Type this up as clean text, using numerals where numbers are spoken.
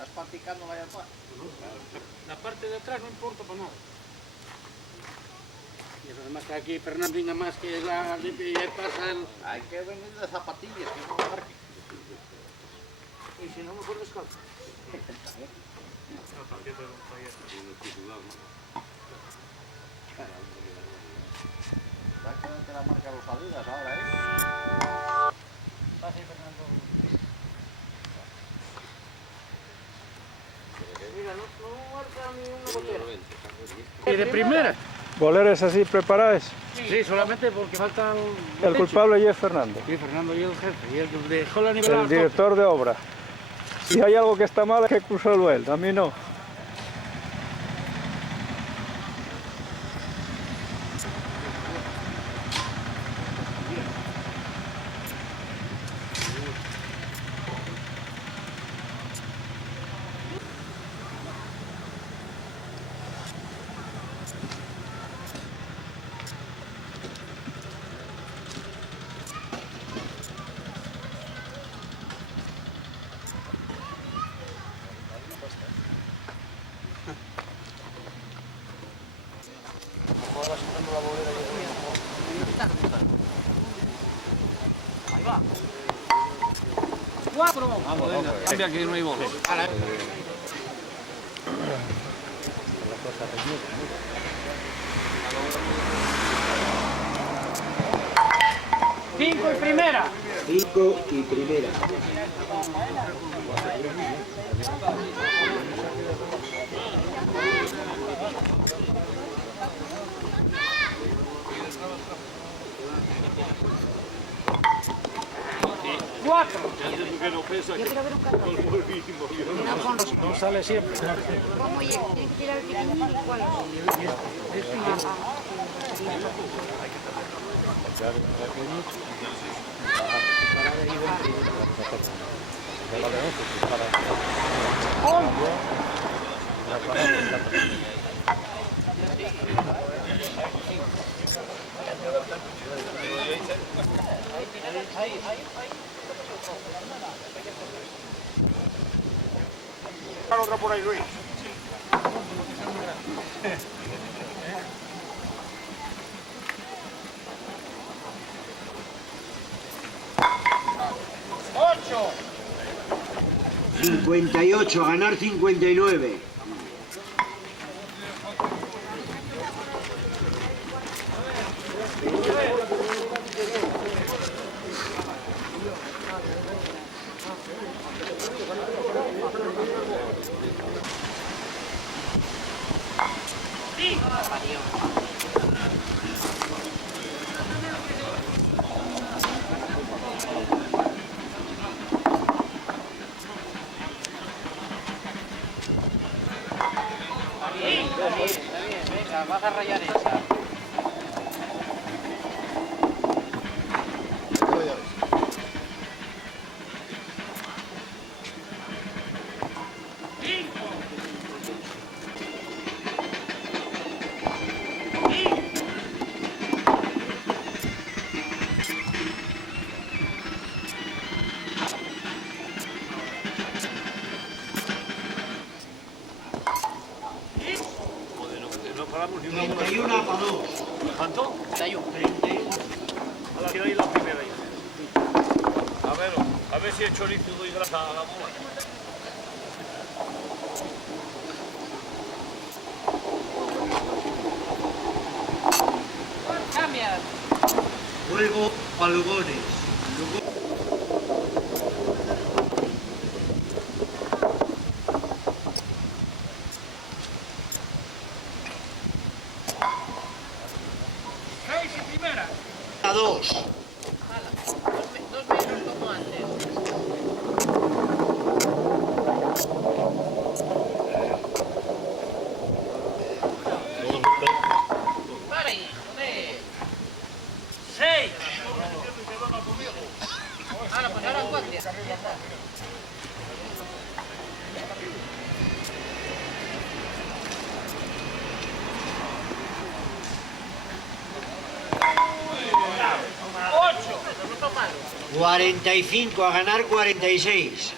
Estás practicando la llanta. La parte de atrás no importa para nada. Y además que aquí Fernando nada más que la limpia y pasa el... Hay que venir de zapatillas, que no marque. Y si no, mejor descalzo. Te la marca los salidas ahora, ¿eh? Pasa ahí, Fernando. Mira, no marca ni una botella. ¿Y de primera? ¿Boleros así preparados? Sí, solamente porque falta El culpable ya es Fernando, Sí, Fernando y el jefe. Y el que dejó la nivelada. el director de obra. Si hay algo que está mal, hay que acusarlo él, a mí no. Ahí va. 4. Cambia que no hay bola. Cinco y primera. 5 y primera. Cuatro. No sale siempre. ¿Cómo llega? Tiene que tirar el pequeñín y cuál. Otra por ahí, Luis. ¡Ocho! 58, ganar 59. Venga, vas a rayar esa. No paramos ni una bola. 31 a 2. ¿Cuánto? 31. A la que hay la primera ya. A ver si el chorizo doy grasa a la bola. Cambia. Juego a Lugones. Seis y primera. A 2. Dos menos como antes. Para ahí, joder. 6. Ahora, pues ahora 4. Ya está. Ocho. 45 a ganar 46.